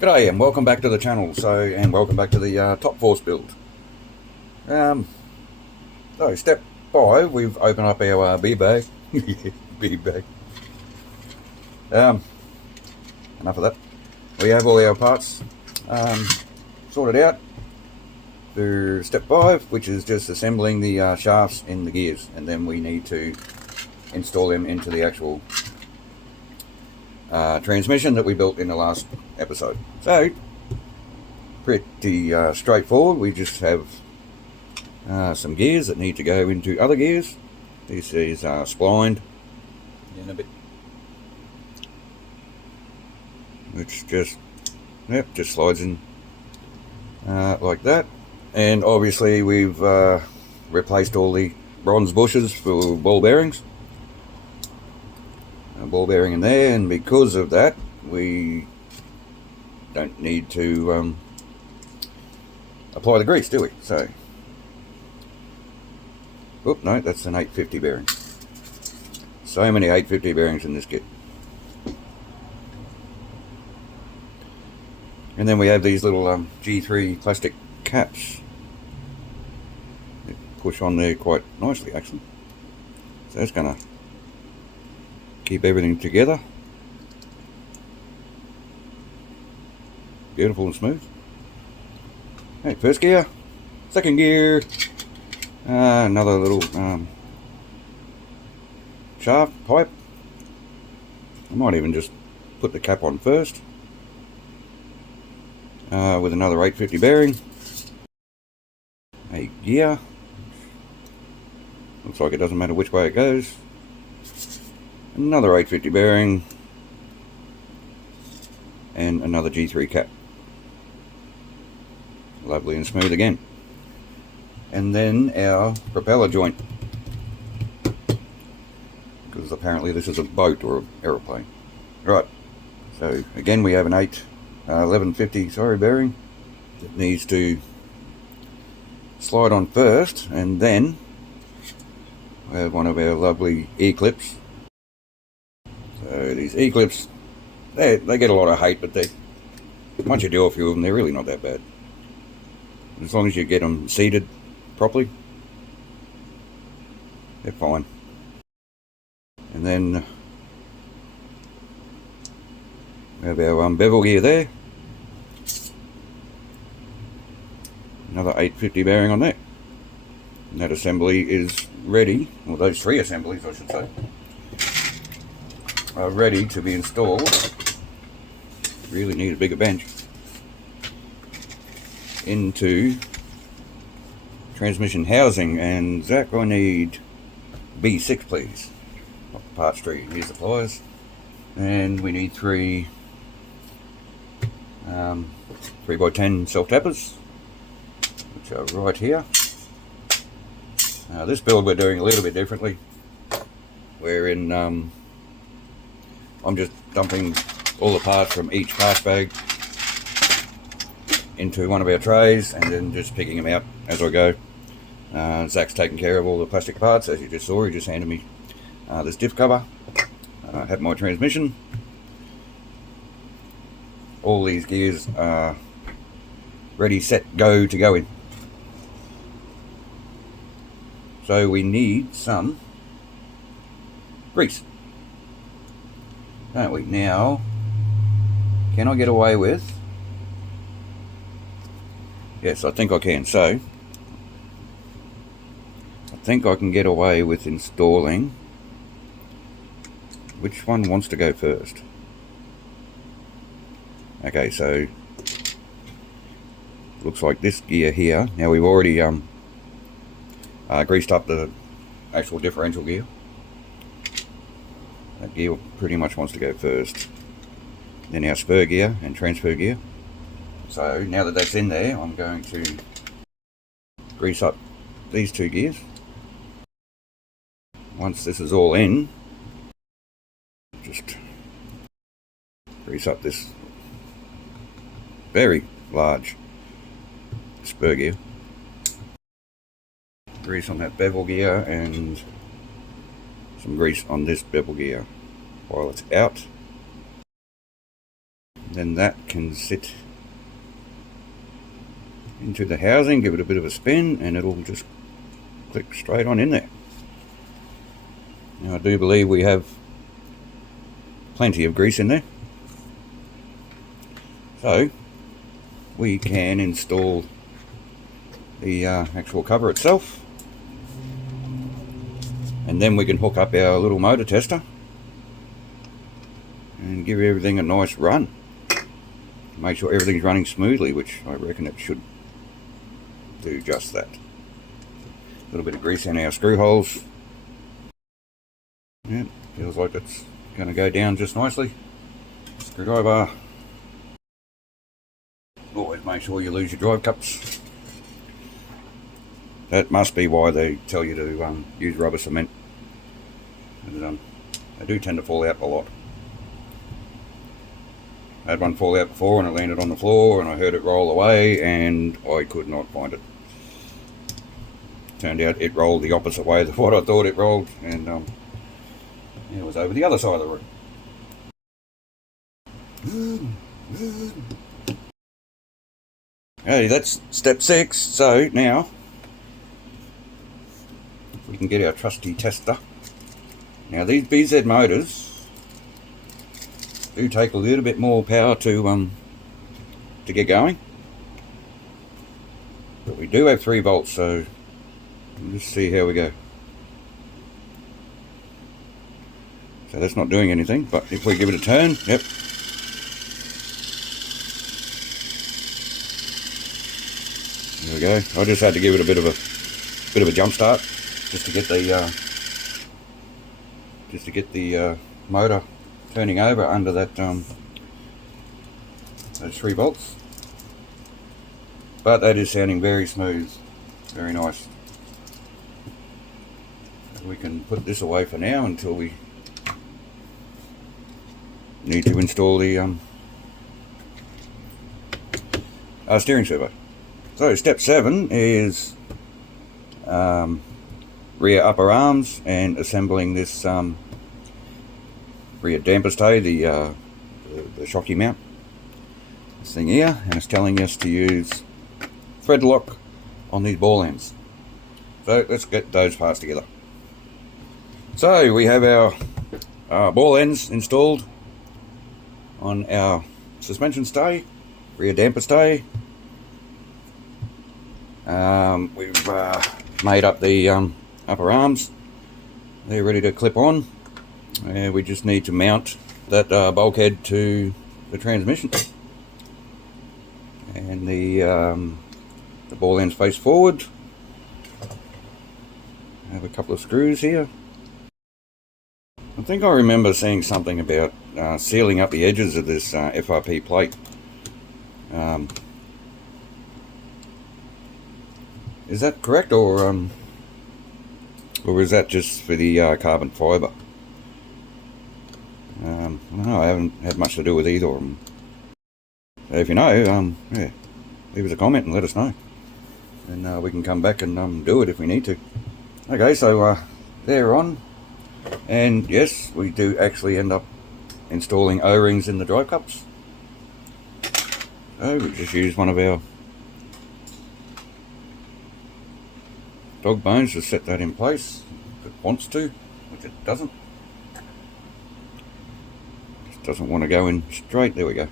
G'day and welcome back to the channel. And welcome back to the Top Force build. So step 5, we've opened up our beer bag. Beer bag. Enough of that. We have all our parts sorted out for step 5, which is just assembling the shafts in the gears, and then we need to install them into the actual transmission that we built in the last episode. So pretty straightforward. We just have some gears that need to go into other gears. This is splined in a bit, which just slides in like that. And obviously we've replaced all the bronze bushes for ball bearings. A ball bearing in there, and because of that we don't need to apply the grease, do we? So, oop, no, that's an 850 bearing. So many 850 bearings in this kit. And then we have these little G3 plastic caps that push on there quite nicely, actually. So that's gonna keep everything together. Beautiful and smooth. Okay, first gear, second gear, another little shaft pipe. I might even just put the cap on first with another 850 bearing. A gear. Looks like it doesn't matter which way it goes. Another 850 bearing and another G3 cap. Lovely and smooth again. And then our propeller joint, because apparently this is a boat or an aeroplane. Right, so again we have an 1150 bearing that needs to slide on first, and then we have one of our lovely E-clips. So these E-clips, they get a lot of hate, but once you do a few of them, they're really not that bad. As long as you get them seated properly, they're fine. And then we have our bevel gear there. Another 850 bearing on that. And that assembly is ready, or those 3 assemblies I should say, are ready to be installed. Really need a bigger bench. Into transmission housing. And Zach, I need B6 please. Parts 3, here's the pliers. And we need 3 3x10 self-tappers, which are right here. This build we're doing a little bit differently. Wherein I'm just dumping all the parts from each parts bag into one of our trays and then just picking them out as I go. Zach's taking care of all the plastic parts, as you just saw. He just handed me this diff cover. I have my transmission. All these gears are ready, set, go to go in. So we need some grease, don't we? Now, can I get away with? Yes, I think I can. So I think I can get away with installing. Which one wants to go first? Okay, so looks like this gear here. Now we've already greased up the actual differential gear. That gear pretty much wants to go first. Then our spur gear and transfer gear. So now that that's in there, I'm going to grease up these 2 gears. Once this is all in, just grease up this very large spur gear. Grease on that bevel gear and some grease on this bevel gear while it's out. then that can sit into the housing, give it a bit of a spin, and it'll just click straight on in there. Now I do believe we have plenty of grease in there, so we can install the actual cover itself, and then we can hook up our little motor tester and give everything a nice run. Make sure everything's running smoothly, which I reckon it should do just that. A little bit of grease in our screw holes. Yeah, feels like it's going to go down just nicely. Screwdriver. Always make sure you lose your drive cups. That must be why they tell you to use rubber cement. And, they do tend to fall out a lot. I had one fall out before and it landed on the floor and I heard it roll away and I could not find it. Turned out it rolled the opposite way of what I thought it rolled, and it was over the other side of the room. Okay, that's step 6. So now, if we can get our trusty tester. Now these BZ motors do take a little bit more power to get going, but we do have 3 volts, so let's see how we go. So that's not doing anything, but if we give it a turn, yep. There we go. I just had to give it a bit of a jump start just to get the motor turning over under that those 3 volts. But that is sounding very smooth, very nice. We can put this away for now until we need to install the steering servo. So step 7 is rear upper arms and assembling this rear damper stay, the shocky mount. This thing here, and it's telling us to use thread lock on these ball ends. So let's get those parts together. So we have our ball ends installed on our suspension stay, rear damper stay. We've made up the upper arms. They're ready to clip on. We just need to mount that bulkhead to the transmission. And the ball ends face forward. I have a couple of screws here. I think I remember seeing something about sealing up the edges of this FRP plate. Is that correct, or is that just for the carbon fibre? I don't know, I haven't had much to do with either of them. So if you know, yeah, leave us a comment and let us know. And we can come back and do it if we need to. Okay, so they're on. And yes, we do actually end up installing O-rings in the drive cups. So we just use one of our dog bones to set that in place if it wants to, which it doesn't. Just doesn't want to go in straight. There we go.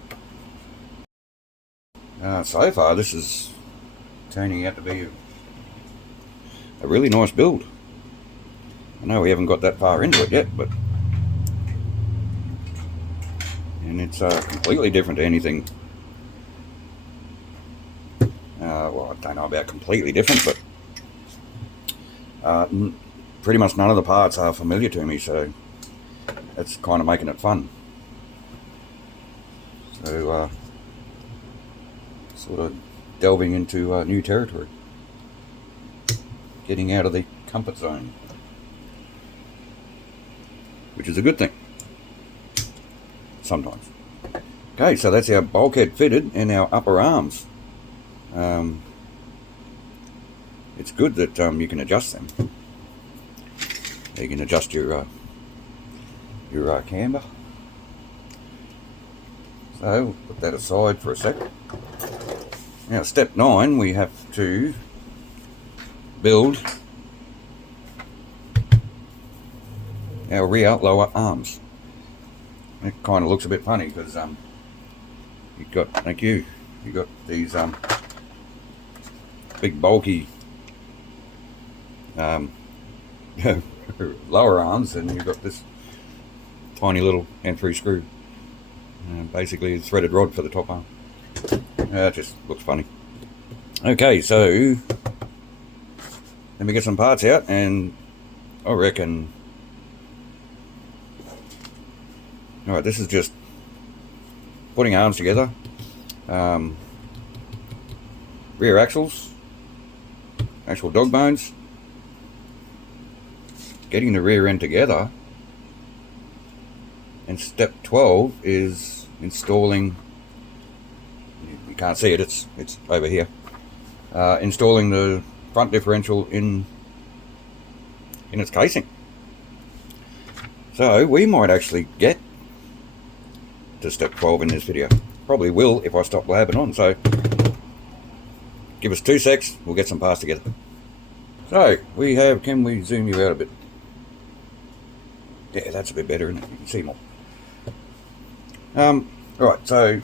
So far this is turning out to be a really nice build. I know we haven't got that far into it yet, but and it's completely different to anything. Well, I don't know about completely different, but pretty much none of the parts are familiar to me, so that's kind of making it fun. So sort of delving into new territory, getting out of the comfort zone, which is a good thing sometimes. Okay, so that's our bulkhead fitted and our upper arms. It's good that you can adjust them. You can adjust your camber. So we'll put that aside for a sec. Now step 9, we have to build our rear lower arms. It kind of looks a bit funny because you've got, thank you, you've got these big bulky lower arms, and you've got this tiny little entry screw, basically a threaded rod for the top arm. It just looks funny. Okay, so let me get some parts out, and I reckon, alright, this is just putting arms together, rear axles, actual dog bones, getting the rear end together, and step 12 is installing, you can't see it, it's over here, installing the front differential in its casing. So we might actually get to step 12 in this video. Probably will if I stop blabbing on. So give us 2 secs, we'll get some parts together. So we have, can we zoom you out a bit? Yeah, that's a bit better, isn't it? You can see more. Right, so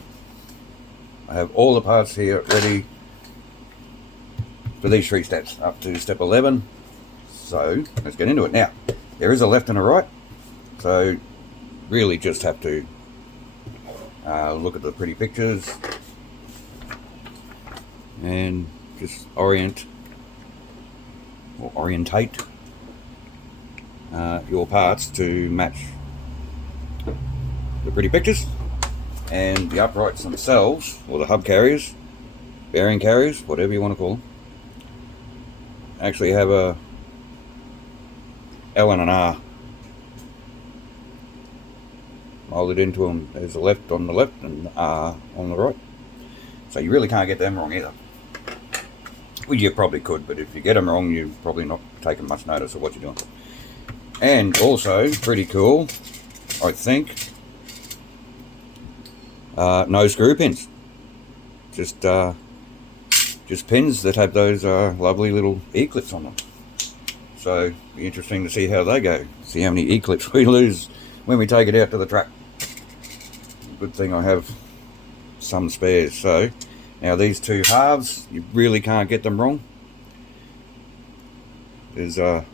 I have all the parts here ready for these 3 steps up to step 11. So let's get into it. Now, there is a left and a right, so really just have to look at the pretty pictures and just orientate your parts to match the pretty pictures. And the uprights themselves, or the hub carriers, bearing carriers, whatever you want to call them, actually have a L and an R molded into them. There's a left on the left and R on the right, so you really can't get them wrong either. Well, you probably could, but if you get them wrong, you're probably not taking much notice of what you're doing. And also, pretty cool, I think, no screw pins. Just pins that have those lovely little E-clips on them. So, be interesting to see how they go. See how many E-clips we lose when we take it out to the track. Good thing I have some spares. So, now these 2 halves, you really can't get them wrong. There's 2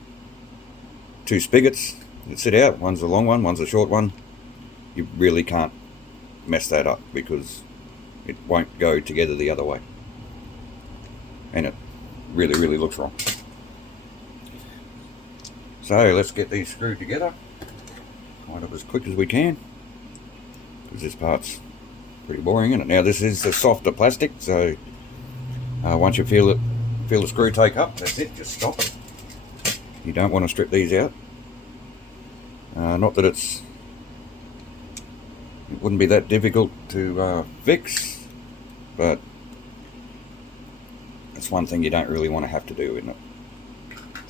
spigots that sit out. One's a long one, one's a short one. You really can't mess that up because it won't go together the other way. And it really, really looks wrong. So let's get these screwed together kind of as quick as we can, because this part's pretty boring, isn't it? Now this is the softer plastic, so once you feel the screw take up, that's it, just stop it. You don't want to strip these out. Not that it wouldn't be that difficult to fix, but it's one thing you don't really want to have to do, isn't it?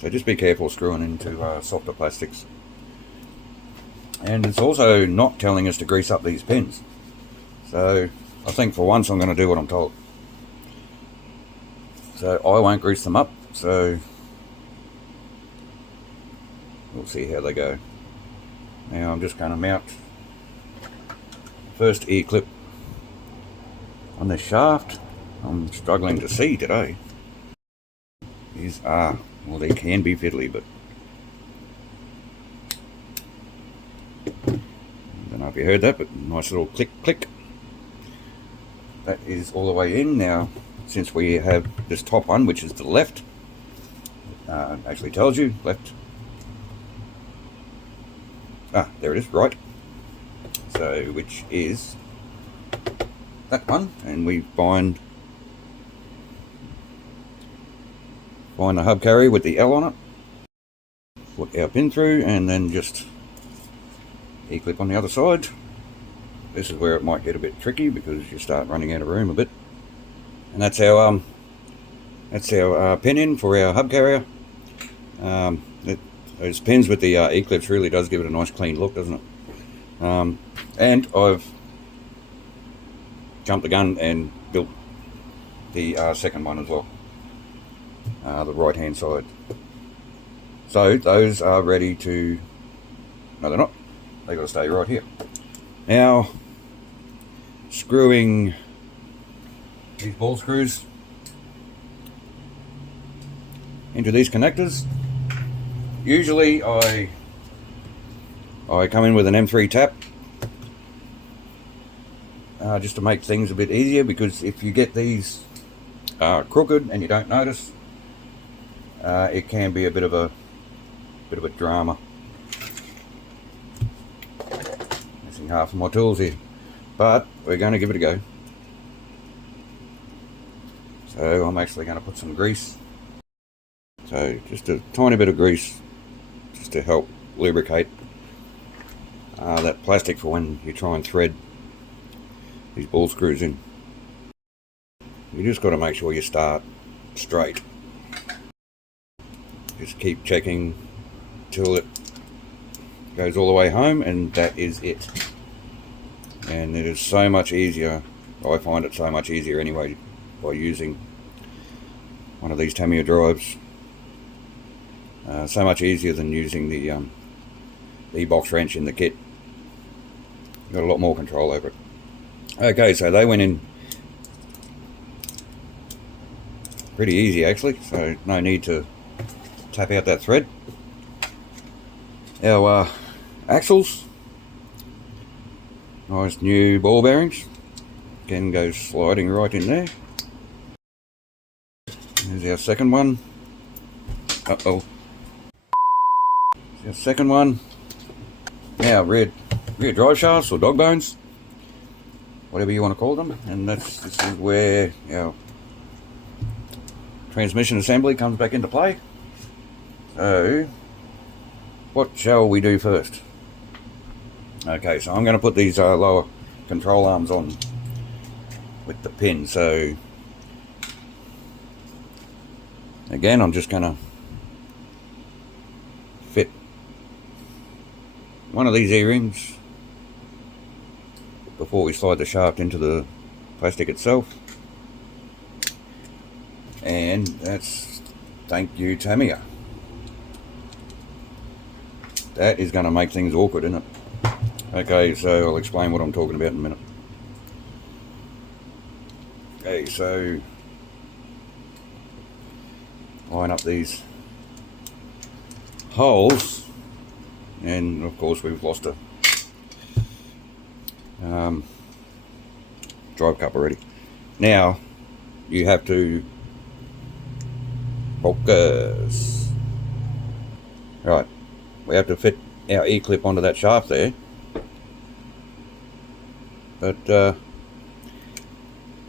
So just be careful screwing into softer plastics. And it's also not telling us to grease up these pins. So I think for once I'm going to do what I'm told. So I won't grease them up, so we'll see how they go. Now I'm just going to mount first E-clip on the shaft. I'm struggling to see today. These are, well, they can be fiddly, but I don't know if you heard that, but nice little click click. That is all the way in. Now since we have this top one, which is the left, actually tells you left, there it is, right, so which is that one, and we find the hub carrier with the L on it, put our pin through, and then just E-clip on the other side. This is where it might get a bit tricky because you start running out of room a bit. And that's our pin in for our hub carrier. Those pins with the E-clips really does give it a nice clean look, doesn't it? And I've jumped the gun and built the second one as well, the right hand side. So those are ready to, no they're not, they got to stay right here. Now screwing these ball screws into these connectors. Usually I come in with an M3 tap just to make things a bit easier, because if you get these crooked and you don't notice, it can be a bit of a drama. Missing half of my tools here, but we're going to give it a go. So I'm actually going to put some grease, so just a tiny bit of grease just to help lubricate that plastic for when you try and thread these ball screws in. You just got to make sure you start straight. Just keep checking till it goes all the way home, and that is it. And it is so much easier, I find it so much easier anyway, by using one of these Tamiya drives. So much easier than using the E-box wrench in the kit. You've got a lot more control over it. Okay, so they went in pretty easy actually, so no need to tap out that thread. Our axles, nice new ball bearings, again goes sliding right in there. There's our second one. Uh-oh. There's our second one. Now rear drive shafts or dog bones, whatever you want to call them, and this is where our transmission assembly comes back into play. So what shall we do first? Okay, so I'm going to put these lower control arms on with the pin. So again, I'm just going to fit one of these E-rings before we slide the shaft into the plastic itself. And that's, thank you Tamiya. That is going to make things awkward, isn't it? Okay, so I'll explain what I'm talking about in a minute. Okay, so line up these holes, and of course we've lost a drive cup already. Now you have to focus. Right, we have to fit our E-clip onto that shaft there, but you're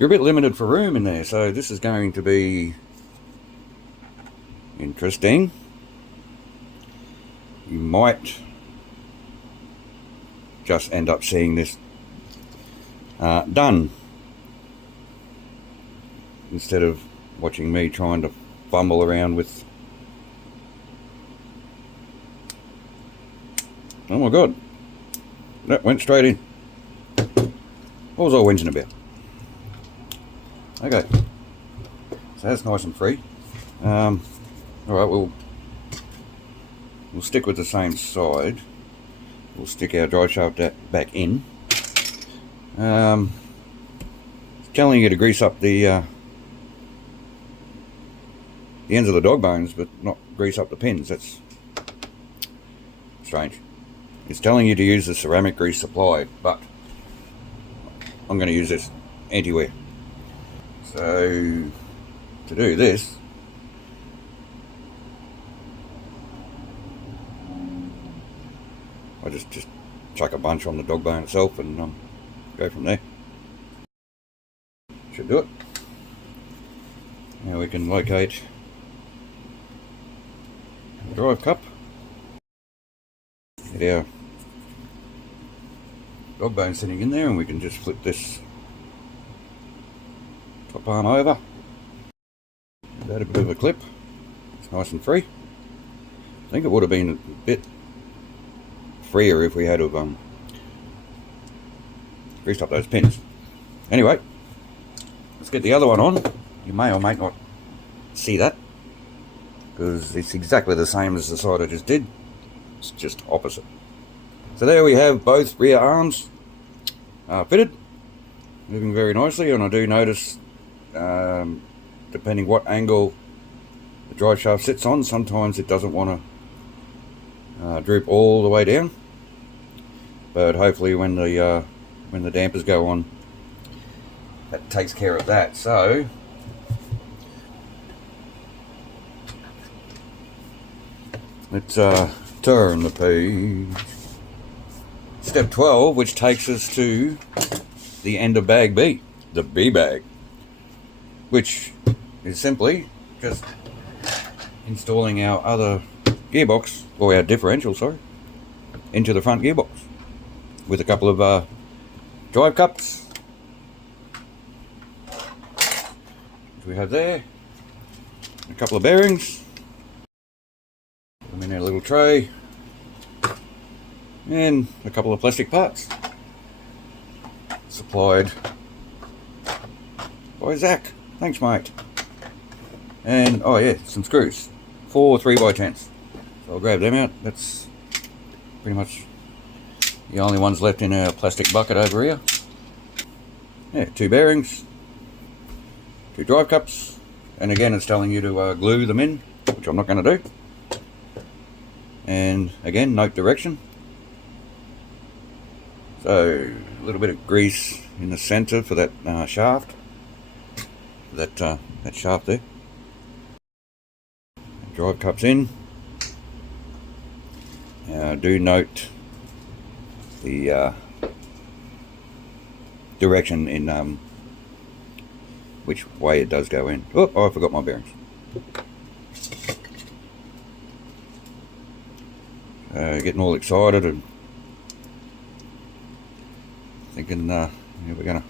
a bit limited for room in there, so this is going to be interesting. You might just end up seeing this done instead of watching me trying to fumble around with. Oh my god, that went straight in. What was I whinging about? Okay, so that's nice and free. Alright, we'll stick with the same side. We'll stick our drive shaft back in. It's telling you to grease up the ends of the dog bones, but not grease up the pins. That's strange. It's telling you to use the ceramic grease supplied, but I'm going to use this anti-wear. So to do this, I just chuck a bunch on the dog bone itself and go from there. Should do it. Now we can locate the drive cup. Get our dog bone sitting in there, and we can just flip this top arm over. Give that a bit of a clip. It's nice and free. I think it would have been a bit freer if we had greased up those pins. Anyway, let's get the other one on. You may or may not see that, because it's exactly the same as the side I just did. It's just opposite. So there we have both rear arms fitted, moving very nicely. And I do notice, depending what angle the drive shaft sits on, sometimes it doesn't want to droop all the way down. But hopefully when the dampers go on, that takes care of that. So let's turn the page. Step 12, which takes us to the end of bag B, the B bag, which is simply just installing our other gearbox, or our differential, sorry, into the front gearbox with a couple of drive cups, which we have there, a couple of bearings, put them in our little tray, and a couple of plastic parts supplied by Zach. Thanks, mate. And oh yeah, some screws, 4 3x10s. So I'll grab them out. That's pretty much the only ones left in our plastic bucket over here. Yeah, 2 bearings, 2 drive cups, and again it's telling you to glue them in, which I'm not going to do. And again, note direction. So a little bit of grease in the center for that shaft, that shaft there. Drive cups in. Do note the direction in which way it does go in. Oh, I forgot my bearings. Getting all excited and thinking we're gonna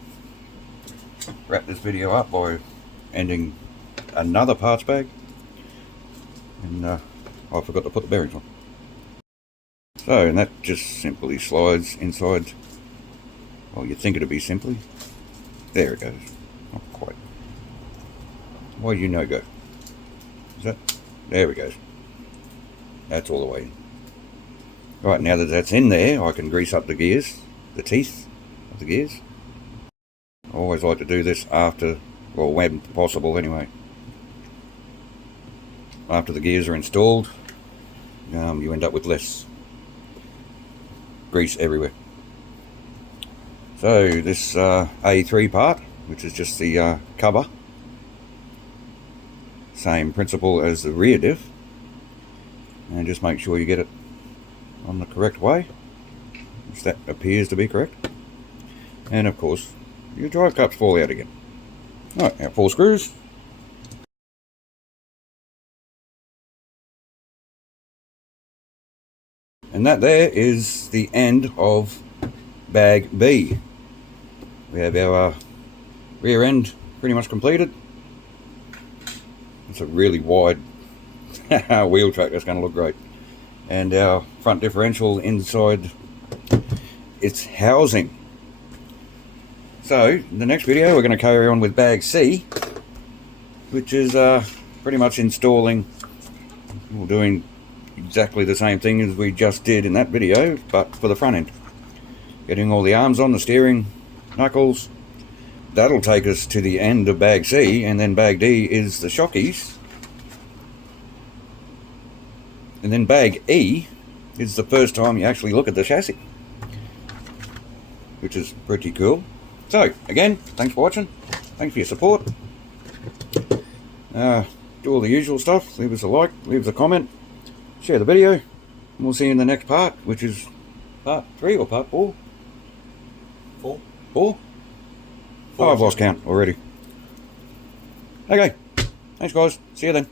wrap this video up by ending another parts bag, and I forgot to put the bearings on. So, and that just simply slides inside. Well, you'd think it'd be simply. There it goes. Not quite. Why do you no go? Is that? There we go. That's all the way in. Right, now that that's in there, I can grease up the gears, the teeth of the gears. I always like to do this after, well, when possible anyway. After the gears are installed, you end up with less grease everywhere. So this A3 part, which is just the cover, same principle as the rear diff, and just make sure you get it on the correct way, which that appears to be correct. And of course your drive cups fall out again. Alright, now 4 screws. And that there is the end of bag B. We have our rear end pretty much completed. It's a really wide wheel track, that's going to look great. And our front differential inside its housing. So, in the next video we're going to carry on with bag C, which is pretty much installing, we're doing exactly the same thing as we just did in that video, but for the front end. Getting all the arms on, the steering, knuckles. That'll take us to the end of bag C, and then bag D is the shockies. And then bag E is the first time you actually look at the chassis, which is pretty cool. So, again, thanks for watching. Thanks for your support. Do all the usual stuff. Leave us a like, leave us a comment, share the video, and we'll see you in the next part, which is part 3 or part 4? 4. 4? Oh, I've lost count already. Okay. Thanks, guys. See you then.